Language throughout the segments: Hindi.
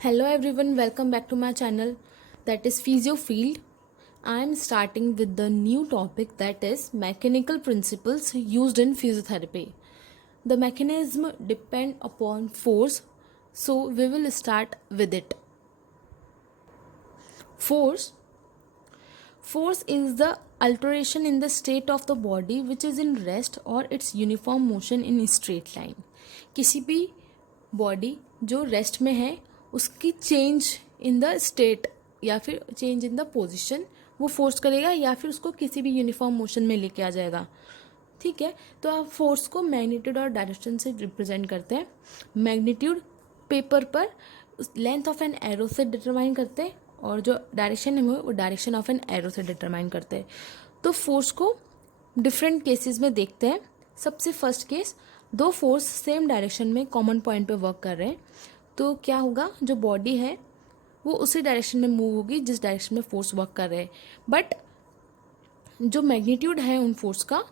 Hello everyone, welcome back to my channel that is Physio Field. I am starting with the new topic that is mechanical principles used in physiotherapy. The mechanism depend upon force, so we will start with it. Force Force is the alteration in the state of the body which is in rest or its uniform motion in straight line. किसी भी बॉडी जो रेस्ट में है उसकी चेंज इन द स्टेट या फिर चेंज इन द पोजीशन वो फोर्स करेगा या फिर उसको किसी भी यूनिफॉर्म मोशन में लेके आ जाएगा. ठीक है, तो आप फोर्स को मैग्नीट्यूड और डायरेक्शन से रिप्रेजेंट करते हैं. मैग्नीट्यूड पेपर पर लेंथ ऑफ एन एरो से डिटरमाइन करते हैं और जो डायरेक्शन है वो डायरेक्शन ऑफ एन एरो से डिटरमाइन करते हैं. तो फोर्स को डिफरेंट केसेस में देखते हैं. सबसे फर्स्ट केस, दो फोर्स सेम डायरेक्शन में कॉमन पॉइंट पे वर्क कर रहे हैं तो क्या होगा, जो बॉडी है वो उसी डायरेक्शन में मूव होगी जिस डायरेक्शन में फोर्स वर्क कर रहे हैं. बट जो मैग्नीट्यूड है उन फोर्स का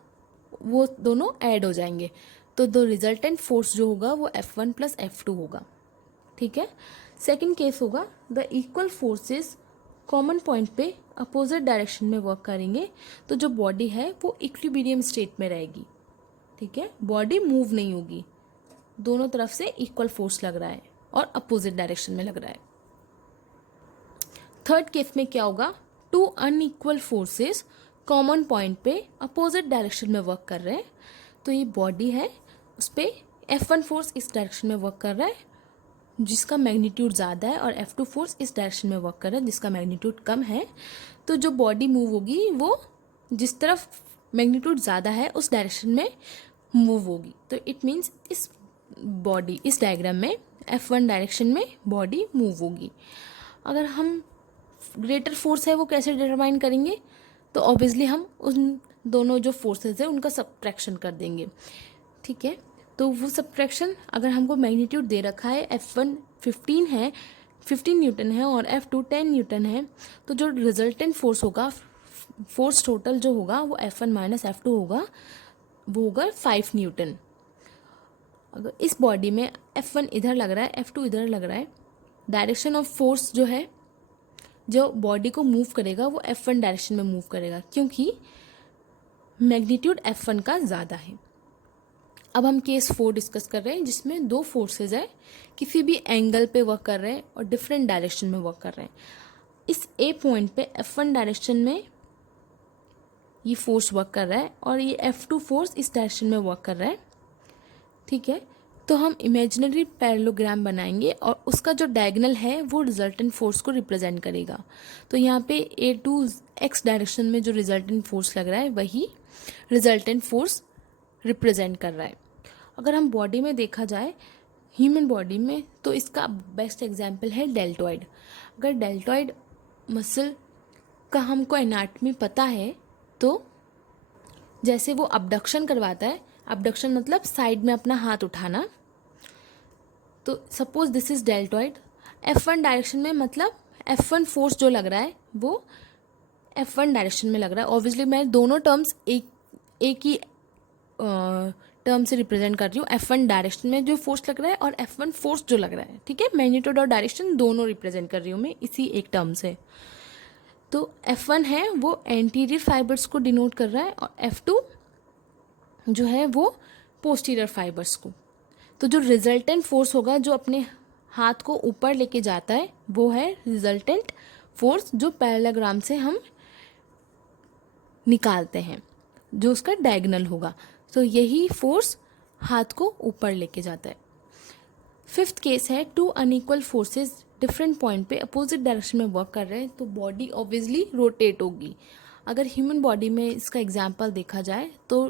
वो दोनों ऐड हो जाएंगे तो द रिजल्टेंट फोर्स जो होगा वो F1 प्लस F2 होगा. ठीक है. सेकेंड केस होगा, the equal forces common point पे अपोजिट डायरेक्शन में वर्क करेंगे तो जो बॉडी है वो इक्विलिब्रियम स्टेट में रहेगी. ठीक है, बॉडी मूव नहीं होगी, दोनों तरफ से इक्वल फोर्स लग रहा है और अपोजिट डायरेक्शन में लग रहा है. थर्ड केस में क्या होगा, two unequal forces common point पे अपोजिट डायरेक्शन में वर्क कर रहे हैं तो ये बॉडी है उस पर F1 फोर्स इस डायरेक्शन में वर्क कर रहा है जिसका मैग्नीट्यूड ज़्यादा है और F2 फोर्स इस डायरेक्शन में वर्क कर रहा है जिसका मैग्नीट्यूड कम है. तो जो बॉडी मूव होगी वो जिस तरफ मैग्नीट्यूड ज़्यादा है उस डायरेक्शन में मूव होगी. तो इट मीन्स इस बॉडी इस डायग्राम में F1 डायरेक्शन में बॉडी मूव होगी. अगर हम ग्रेटर फोर्स है वो कैसे डिटरमाइन करेंगे, तो ऑब्वियसली हम उन दोनों जो फोर्सेस है उनका सब्ट्रैक्शन कर देंगे. ठीक है, तो वो सब्ट्रैक्शन अगर हमको मैग्नीट्यूड दे रखा है F1 15 है 15 न्यूटन है और F2 10 न्यूटन है तो जो रिजल्टेंट फोर्स होगा, फोर्स टोटल जो होगा वो F1 माइनस F2 होगा, वो होगा 5 न्यूटन. अगर इस बॉडी में F1 इधर लग रहा है F2 इधर लग रहा है, डायरेक्शन ऑफ फोर्स जो है जो बॉडी को मूव करेगा वो F1 डायरेक्शन में मूव करेगा क्योंकि मैग्नीट्यूड F1 का ज़्यादा है. अब हम केस 4 डिस्कस कर रहे हैं जिसमें दो फोर्सेज है किसी भी एंगल पे वर्क कर रहे हैं और डिफरेंट डायरेक्शन में वर्क कर रहे हैं. इस ए पॉइंट पे F1 डायरेक्शन में ये फोर्स वर्क कर रहा है और ये F2 फोर्स इस डायरेक्शन में वर्क कर रहा है. ठीक है, तो हम इमेजिनरी पैरेललोग्राम बनाएंगे और उसका जो डायगोनल है वो रिजल्टेंट फोर्स को रिप्रेजेंट करेगा. तो यहाँ पे A2 x डायरेक्शन में जो रिजल्टेंट फोर्स लग रहा है वही रिजल्टेंट फोर्स रिप्रेजेंट कर रहा है. अगर हम बॉडी में देखा जाए ह्यूमन बॉडी में तो इसका बेस्ट एग्जांपल है डेल्टॉइड. अगर डेल्टॉइड मसल का हमको एनाटॉमी पता है तो जैसे वो अबडक्शन करवाता है, अबडक्शन मतलब साइड में अपना हाथ उठाना, तो suppose this is deltoid F1 direction में मतलब F1 फोर्स जो लग रहा है वो F1 डायरेक्शन में लग रहा है. ऑब्वियसली मैं दोनों टर्म्स एक ही टर्म से रिप्रेजेंट कर रही हूँ. F1 डायरेक्शन में जो फोर्स लग रहा है और F1 फोर्स जो लग रहा है. ठीक है, मैग्नीट्यूड और डायरेक्शन दोनों रिप्रेजेंट कर रही हूँ मैं इसी एक टर्म से. तो F1 है वो एंटीरियर फाइबर्स को डिनोट कर रहा है और F2 जो है वो पोस्टीरियर फाइबर्स को. तो जो रिजल्टेंट फोर्स होगा जो अपने हाथ को ऊपर लेके जाता है वो है रिजल्टेंट फोर्स जो पैरेललोग्राम से हम निकालते हैं जो उसका डायगोनल होगा. तो यही फोर्स हाथ को ऊपर लेके जाता है. फिफ्थ केस है, two unequal forces different point पे अपोजिट डायरेक्शन में वर्क कर रहे हैं तो बॉडी ऑब्वियसली रोटेट होगी. अगर ह्यूमन बॉडी में इसका एग्जांपल देखा जाए तो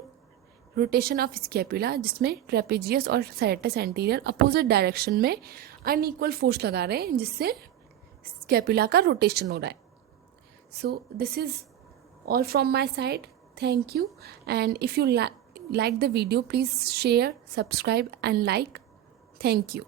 रोटेशन ऑफ स्कैपुला जिसमें ट्रेपेजियस और साइरटस एंटीरियर अपोजिट डायरेक्शन में अनइक्वल फोर्स लगा रहे हैं जिससे स्कैपुला का रोटेशन हो रहा है. So this is all from my side. Thank you, and if you like the video please share, subscribe and like. Thank you.